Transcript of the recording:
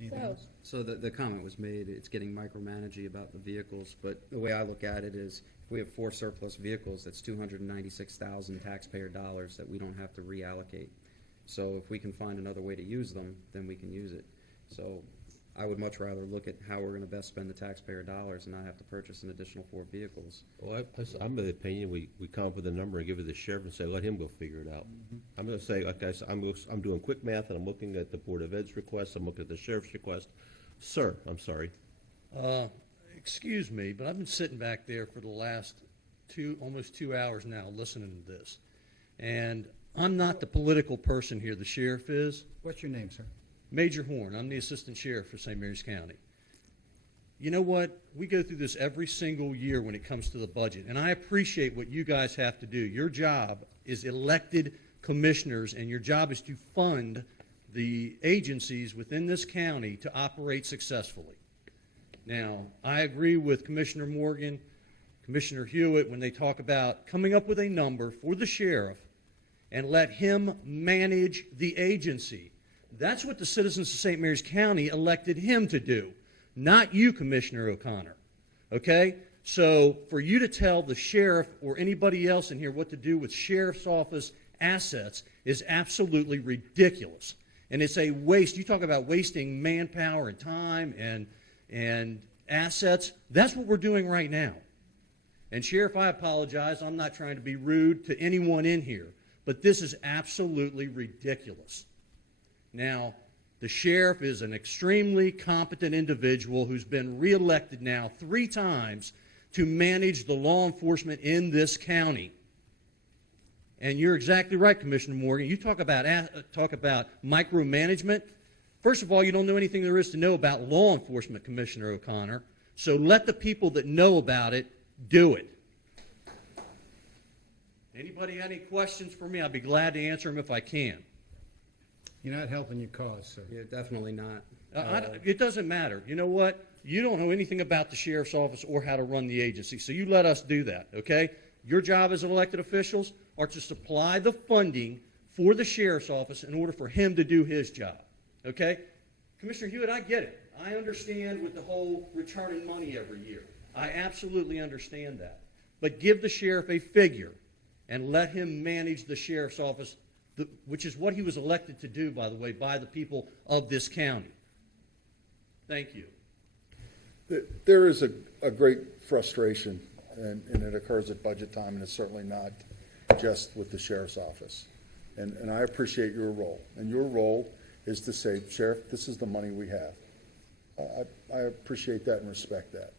Anything So, else? So the comment was made, it's getting micromanagey about the vehicles, but the way I look at it is, if we have 4 surplus vehicles, that's 296,000 taxpayer dollars that we don't have to reallocate. So if we can find another way to use them, then we can use it. So I would much rather look at how we're going to best spend the taxpayer dollars and not have to purchase an additional 4 vehicles. Well, I'm of the opinion we come up with a number and give it to the sheriff and say, let him go figure it out. I'm going to say, like I said, I'm doing quick math and I'm looking at the Board of Ed's request, I'm looking at the sheriff's request. Sir, I'm sorry. Excuse me, but I've been sitting back there for the last almost 2 hours now listening to this. And I'm not the political person here, the sheriff is. What's your name, sir? Major Horne, I'm the assistant sheriff for St. Mary's County. You know what? We go through this every single year when it comes to the budget, and I appreciate what you guys have to do. Your job is elected commissioners, and your job is to fund the agencies within this county to operate successfully. Now, I agree with Commissioner Morgan, Commissioner Hewitt, when they talk about coming up with a number for the sheriff and let him manage the agency. That's what the citizens of St. Mary's County elected him to do, not you, Commissioner O'Connor. Okay? So for you to tell the sheriff or anybody else in here what to do with sheriff's office assets is absolutely ridiculous. And it's a waste. You talk about wasting manpower and time and assets. That's what we're doing right now. And Sheriff, I apologize. I'm not trying to be rude to anyone in here, but this is absolutely ridiculous. Now, the sheriff is an extremely competent individual who's been reelected now 3 times to manage the law enforcement in this county. And you're exactly right, Commissioner Morgan. You talk about micromanagement. First of all, you don't know anything there is to know about law enforcement, Commissioner O'Connor. So let the people that know about it do it. Anybody have any questions for me? I'd be glad to answer them if I can. You're not helping your cause, sir. Yeah, definitely not. It doesn't matter. You know what? You don't know anything about the sheriff's office or how to run the agency, so you let us do that, okay? Your job as elected officials are to supply the funding for the sheriff's office in order for him to do his job, okay? Commissioner Hewitt, I get it. I understand with the whole returning money every year. I absolutely understand that. But give the sheriff a figure and let him manage the sheriff's office, which is what he was elected to do, by the way, by the people of this county. Thank you. There is a great frustration, and it occurs at budget time, and it's certainly not just with the sheriff's office. And I appreciate your role. And your role is to say, Sheriff, this is the money we have. I appreciate that and respect that.